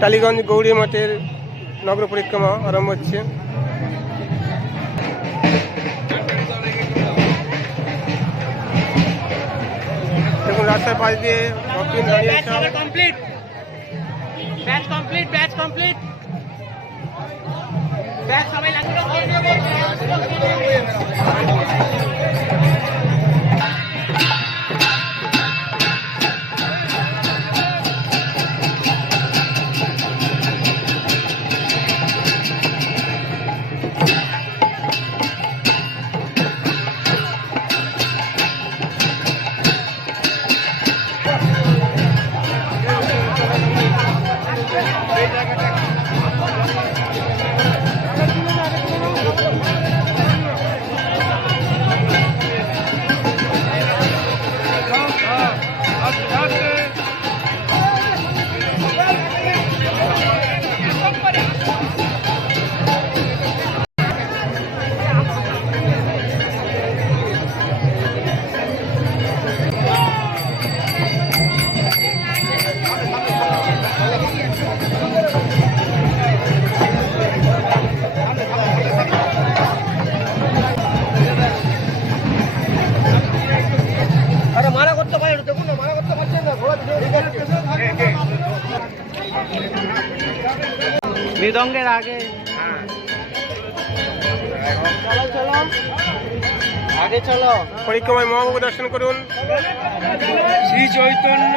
টালিগঞ্জ গৌরী মঠের নগর পরিক্রমা আরম্ভ হচ্ছে। দেখুন রাস্তার পাশ দিয়ে মৃদঙ্গের আগে আগে চলো পরিক্রমায় মহাপ্রভু দর্শন করুন। Shri Chaitanya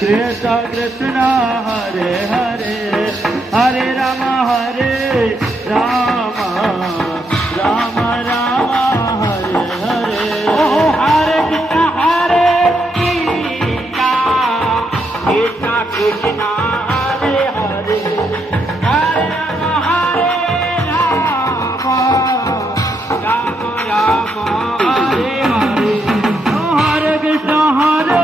Krishna Krishna Hare Hare Hare Rama Hare Rama Rama Rama Hare Hare Hare Krishna Hare Krishna Krishna Krishna Hare Hare Hare Rama Hare Rama Rama Rama Hare Hare Hare Krishna Hare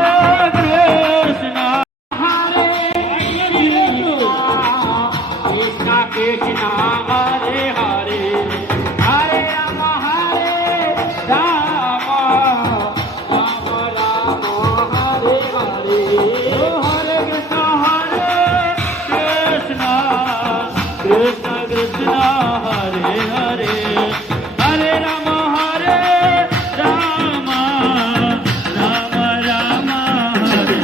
Krishna Krishna Hare Hare Hare Rama Hare Rama Rama Rama Hare Hare Hare Krishna Hare Krishna Krishna Krishna Hare Hare Hare Rama Hare Rama Rama Rama Hare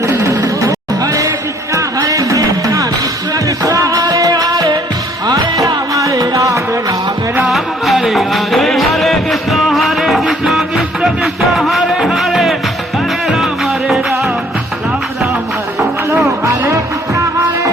Hare Hare Krishna Krishna Krishna Hare Hare Hare Rama Ram Hare Hare Hare Krishna Krishna Krishna Hare Hare Hare Ram Ram Ram Hare Hare Hare Krishna Hare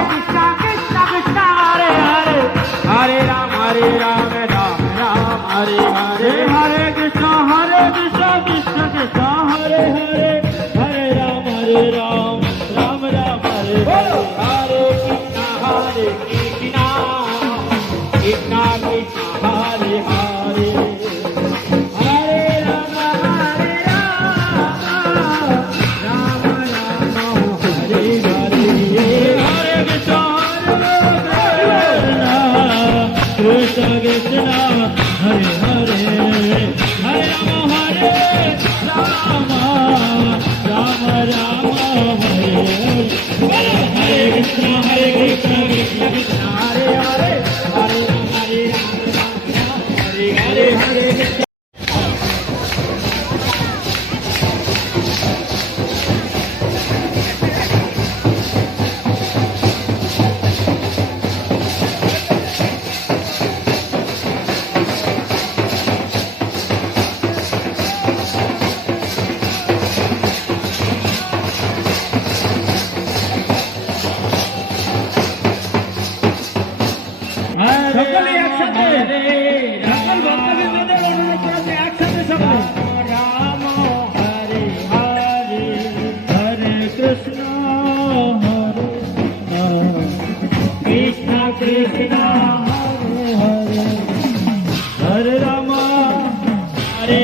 সকলে একসাথে সকল ভক্তবৃন্দদের অনুরোধ করেছে একসাথে সকলে রাম হরে হরে হরে কৃষ্ণ কৃষ্ণ কৃষ্ণ হরে হরে হরে রাম হরে